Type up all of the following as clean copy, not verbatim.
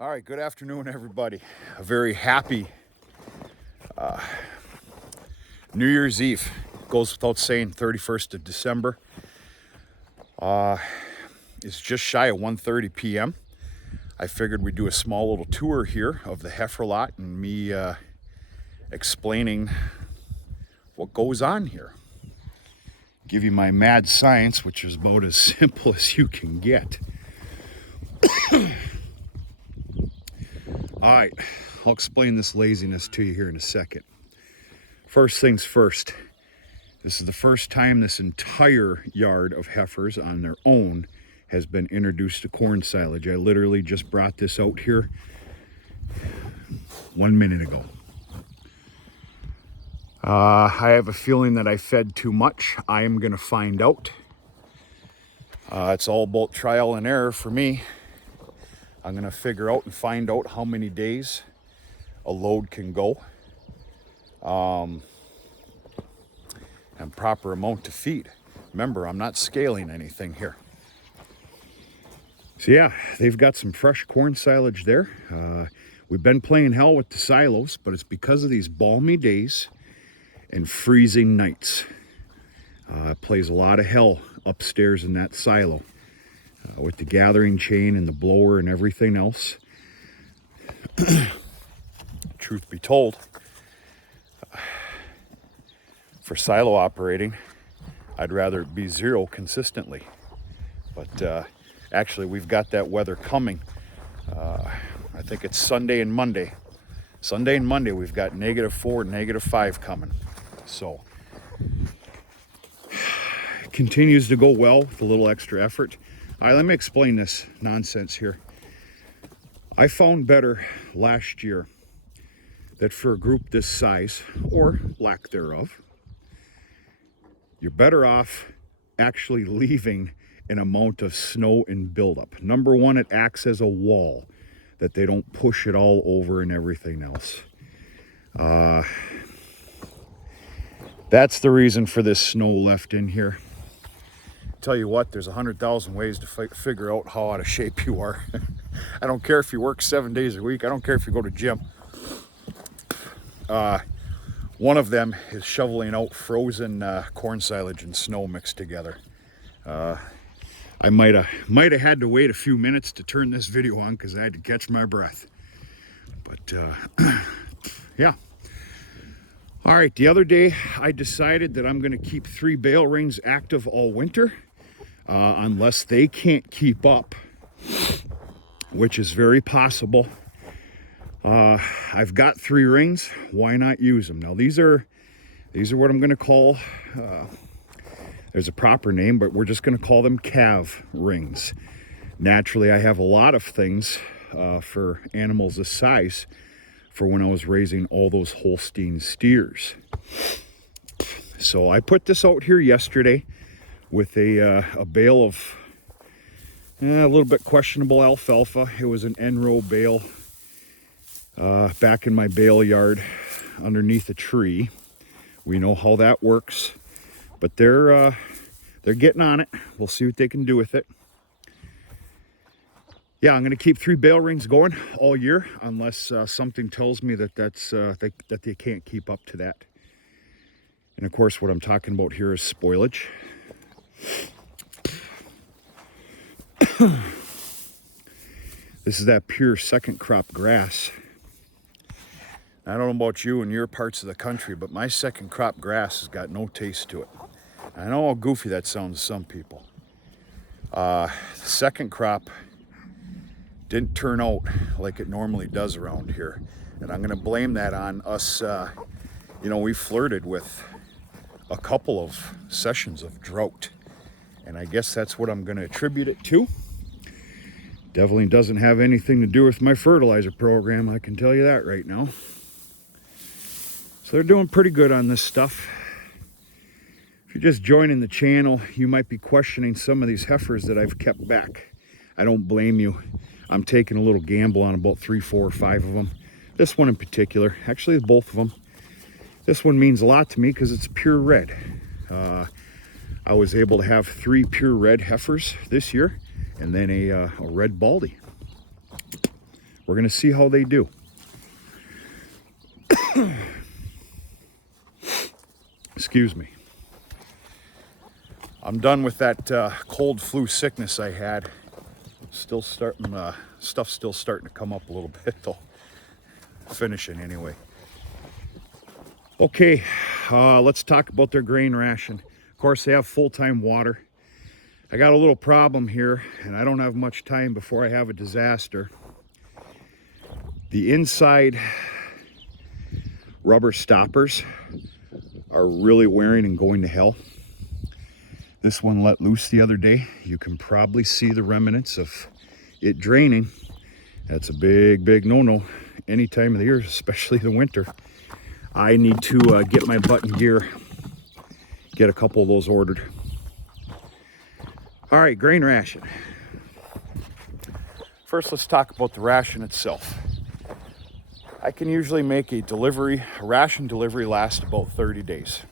All right, good afternoon, everybody. A very happy New Year's Eve. Goes without saying, 31st of December. It's just shy of 1:30 p.m. I figured we'd do a small little tour here of the Heifer lot and me explaining what goes on here. Give you my mad science, which is about as simple as you can get. All right, I'll explain this laziness to you here in a second. First things first, this is the first time this entire yard of heifers on their own has been introduced to corn silage. I literally just brought this out here 1 minute ago. I have a feeling that I fed too much. I am going to find out. It's all about trial and error for me. I'm going to figure out and find out how many days a load can go. And proper amount to feed. Remember, I'm not scaling anything here. So yeah, they've got some fresh corn silage there. We've been playing hell with the silos, but it's because of these balmy days and freezing nights. It plays a lot of hell upstairs in that silo with the gathering chain and the blower and everything else. Truth be told, for silo operating, I'd rather it be zero consistently. But actually, we've got that weather coming. I think it's Sunday and Monday. Sunday and Monday, we've got -4, -5 coming. So, it continues to go well with a little extra effort. All right, let me explain this nonsense here. I found better last year that for a group this size, or lack thereof, you're better off actually leaving an amount of snow and buildup. Number one, it acts as a wall that they don't push it all over and everything else. That's the reason for this snow left in here. Tell you what, there's 100,000 ways to figure out how out of shape you are. I don't care if you work 7 days a week. I don't care if you go to gym. One of them is shoveling out frozen corn silage and snow mixed together. I might have had to wait a few minutes to turn this video on because I had to catch my breath. But yeah. All right, the other day I decided that I'm going to keep 3 bale rings active all winter unless they can't keep up, which is very possible. I've got 3 rings. Why not use them? Now these are what I'm going to call. There's a proper name, but we're just going to call them calf rings. Naturally, I have a lot of things for animals this size for when I was raising all those Holstein steers. So I put this out here yesterday with a bale of a little bit questionable alfalfa. It was an end-row bale back in my bale yard underneath a tree. We know how that works, but they're getting on it. We'll see what they can do with it. Yeah, I'm going to keep 3 bale rings going all year unless something tells me that that they can't keep up to that. And of course, what I'm talking about here is spoilage. This is that pure second crop grass. I don't know about you in your parts of the country, but my second crop grass has got no taste to it. I know how goofy that sounds to some people. Second crop didn't turn out like it normally does around here. And I'm going to blame that on us. We flirted with a couple of sessions of drought. And I guess that's what I'm going to attribute it to. Definitely doesn't have anything to do with my fertilizer program, I can tell you that right now. So they're doing pretty good on this stuff. If you're just joining the channel, you might be questioning some of these heifers that I've kept back. I don't blame you. I'm taking a little gamble on about 3, 4, or 5 of them. This one in particular, actually both of them. This one means a lot to me because it's pure red. I was able to have 3 pure red heifers this year and then a red baldy. We're going to see how they do. Excuse me. I'm done with that cold flu sickness I had. Still starting, stuff's still starting to come up a little bit though. Finishing anyway. Okay, let's talk about their grain ration. Of course, they have full-time water. I got a little problem here, and I don't have much time before I have a disaster. The inside rubber stoppers are really wearing and going to hell. This one let loose the other day. You can probably see the remnants of it draining. That's a big, big no-no any time of the year, especially the winter. I need to get my button gear, get a couple of those ordered. All right, grain ration. First, let's talk about the ration itself. I can usually make a ration delivery last about 30 days.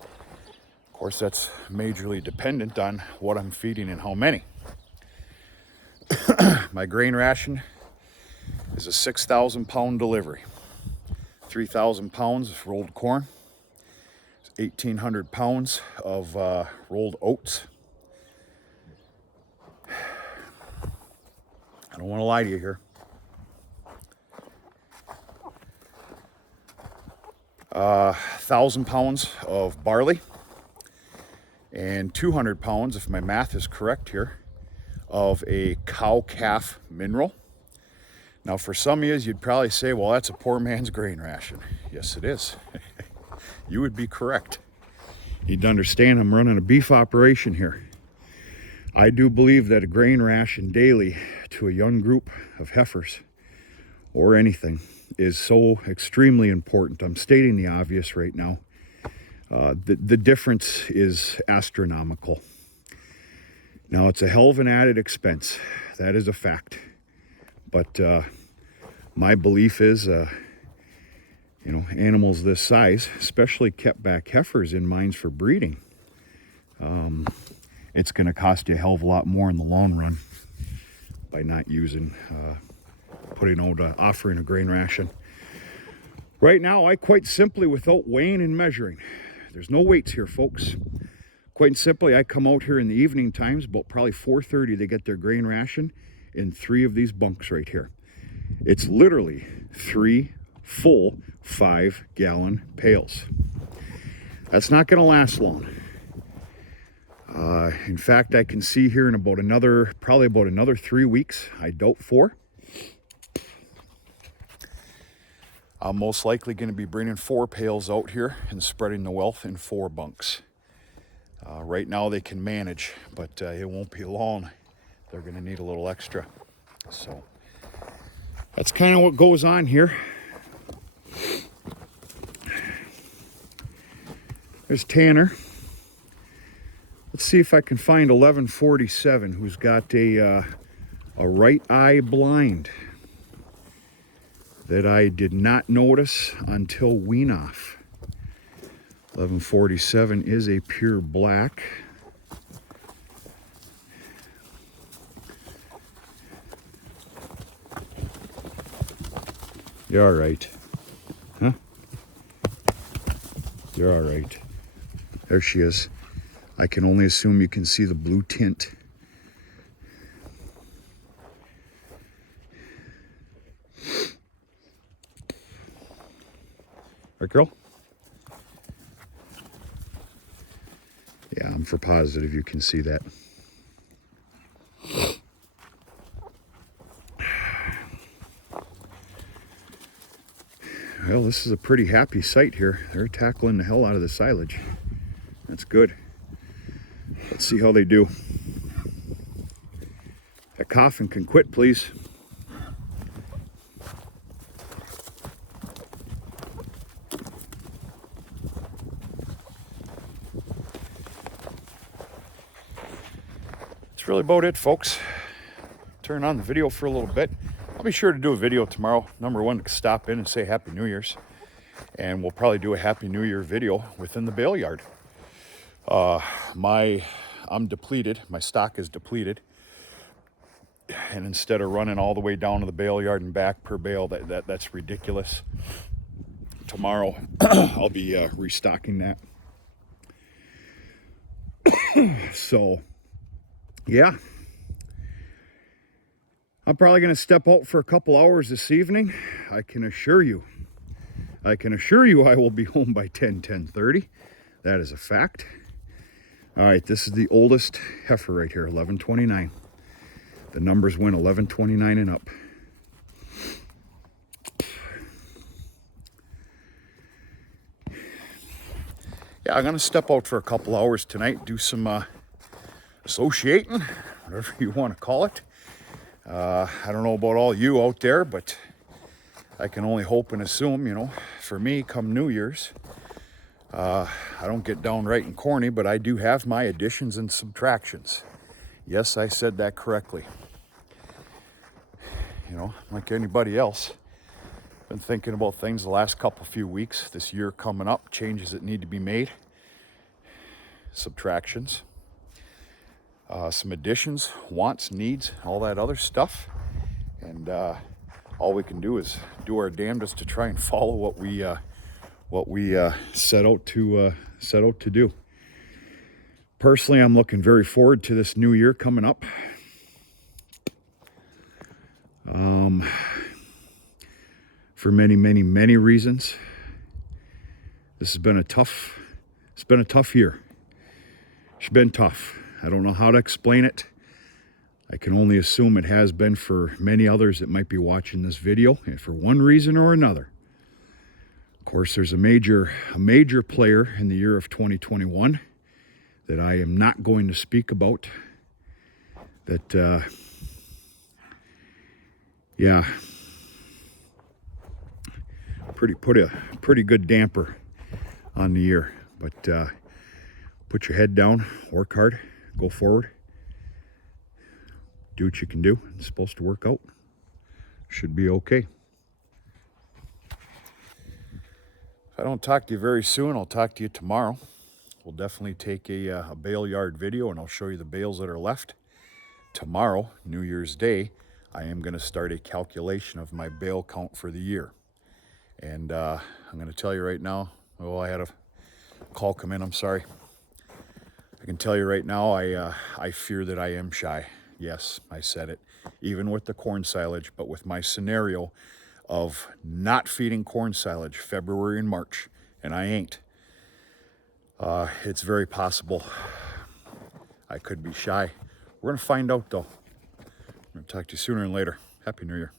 Of course, that's majorly dependent on what I'm feeding and how many. My grain ration is a 6,000 pound delivery. 3,000 pounds of rolled corn, 1,800 pounds of rolled oats. I don't want to lie to you here. 1,000 pounds of barley and 200 pounds, if my math is correct here, of a cow-calf mineral. Now, for some of you, you'd probably say, well, that's a poor man's grain ration. Yes, it is. You would be correct. You need to understand I'm running a beef operation here. I do believe that a grain ration daily to a young group of heifers or anything is so extremely important. I'm stating the obvious right now. The difference is astronomical. Now, it's a hell of an added expense. That is a fact. But my belief is, animals this size, especially kept back heifers in mines for breeding, it's going to cost you a hell of a lot more in the long run by not using, offering a grain ration. Right now, I quite simply, without weighing and measuring, there's no weights here, folks. Quite simply, I come out here in the evening times, about probably 4:30, they get their grain ration in 3 of these bunks right here. It's literally 3 full 5-gallon pails. That's not going to last long. In fact, I can see here in probably about another 3 weeks, I doubt 4. I'm most likely going to be bringing 4 pails out here and spreading the wealth in 4 bunks. Right now they can manage, but it won't be long. They're going to need a little extra. So that's kind of what goes on here. There's Tanner. Let's see if I can find 1147, who's got a right eye blind that I did not notice until wean off. 1147 is a pure black. You're all right. Huh? You're all right. There she is. I can only assume you can see the blue tint. Right, girl? Yeah, I'm for positive you can see that. Well, this is a pretty happy sight here. They're tackling the hell out of the silage. That's good. Let's see how they do. That coughing can quit, please. That's really about it, folks. Turn on the video for a little bit. I'll be sure to do a video tomorrow. Number one, to stop in and say Happy New Year's. And we'll probably do a Happy New Year video within the bale yard. I'm depleted. My stock is depleted. And instead of running all the way down to the bale yard and back per bale, that's ridiculous. Tomorrow, I'll be restocking that. So, yeah. I'm probably going to step out for a couple hours this evening. I can assure you I will be home by 10:30. That is a fact. All right, this is the oldest heifer right here, 1129. The numbers went 1129 and up. Yeah, I'm gonna step out for a couple hours tonight, do some associating, whatever you want to call it. I don't know about all you out there, but I can only hope and assume, you know, for me, come New Year's, I don't get downright and corny, but I do have my additions and subtractions. Yes, I said that correctly. You know, like anybody else, been thinking about things the last few weeks, this year coming up, changes that need to be made, subtractions, some additions, wants, needs, all that other stuff. And all we can do is do our damnedest to try and follow what we set out to do. Personally, I'm looking very forward to this new year coming up. For many reasons. This has been a tough year. It's been tough. I don't know how to explain it. I can only assume it has been for many others that might be watching this video, and for one reason or another. Of course, there's a major player in the year of 2021 that I am not going to speak about. That, yeah, put a pretty good damper on the year. But put your head down, work hard, go forward, do what you can do. It's supposed to work out. Should be okay. If I don't talk to you very soon, I'll talk to you tomorrow. We'll definitely take a bale yard video, and I'll show you the bales that are left. Tomorrow, New Year's Day, I am going to start a calculation of my bale count for the year. And I'm going to tell you right now, oh, I had a call come in, I'm sorry. I can tell you right now, I fear that I am shy. Yes, I said it. Even with the corn silage, but with my scenario of not feeding corn silage February and March, and I ain't, it's very possible I could be shy. We're going to find out, though. I'm going to talk to you sooner and later. Happy New Year.